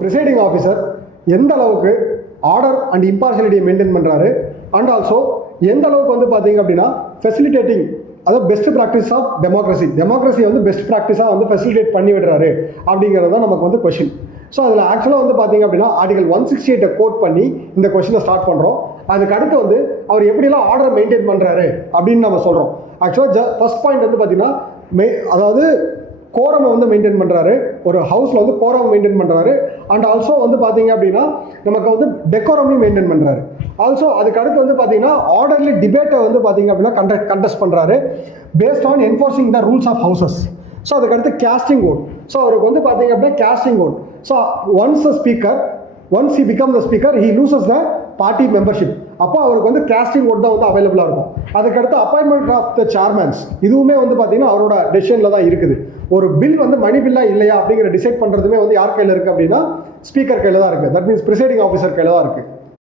Presiding officer எந்த அளவுக்கு order and இம்பார்ஷியாலிட்டியை maintain பண்ணுறாரு அண்ட் ஆல்சோ எந்த அளவுக்கு வந்து பார்த்தீங்க அப்படின்னா ஃபெசிலிட்டேட்டிங் அதாவது பெஸ்ட் ப்ராக்டிஸ் ஆஃப் டெமோக்ரஸி வந்து பெஸ்ட் ப்ராக்டிஸாக வந்து ஃபெசிலிட்டேட் பண்ணி விடுறாரு அப்படிங்கிறது தான் நமக்கு வந்து கொஷின். ஸோ அதில் ஆக்சுவலாக வந்து பார்த்தீங்க அப்படின்னா ஆர்டிகல் 168 கோட் பண்ணி இந்த கொஷினை ஸ்டார்ட் பண்ணுறோம். அதுக்கு அடுத்து வந்து அவர் எப்படிலாம் ஆர்டரை மெயின்டைன் பண்ணுறாரு அப்படின்னு நம்ம சொல்கிறோம். ஆக்சுவலாக ஃபர்ஸ்ட் பாயிண்ட் வந்து பார்த்தீங்கன்னா அதாவது கோரமை வந்து மெயின்டைன் பண்ணுறாரு, ஒரு ஹவுஸில் வந்து கோரம் மெயின்டைன் பண்ணுறாரு அண்ட் ஆல்சோ வந்து பார்த்தீங்க அப்படின்னா நமக்கு வந்து டெக்கோரமையும் மெயின்டைன் பண்ணுறாரு. ஆல்சோ அதுக்கு அடுத்து வந்து பார்த்தீங்கன்னா ஆர்டர்லி டிபேட்டை வந்து பார்த்தீங்க அப்படின்னா கண்டெஸ்ட் பண்ணுறாரு based on enforcing the rules of houses. So அதுக்கடுத்து கேஸ்டிங் ஓட். ஸோ அவருக்கு வந்து பார்த்தீங்க அப்படின்னா casting vote. So once he become the speaker he loses the party membership. அப்போ அவருக்கு வந்து கேஸ்டிங் ஓட் தான் வந்து அவைலபிளாக இருக்கும். அதுக்கடுத்து அப்பாயின்மெண்ட் ஆஃப் த சேர்மன்ஸ் இதுவுமே வந்து பார்த்தீங்கன்னா அவரோட டெசிஷனில் தான் இருக்குது. ஒரு பில் வந்து மணி பில்லாக இல்லையா அப்படிங்கிற டிசைட் பண்ணுறதுமே வந்து யார் கையில் இருக்குது அப்படின்னா ஸ்பீக்கர் கையில் தான் இருக்குது. தட் மீன்ஸ் ப்ரிசைடிங் ஆஃபீஸர் கையில் தான் இருக்குது.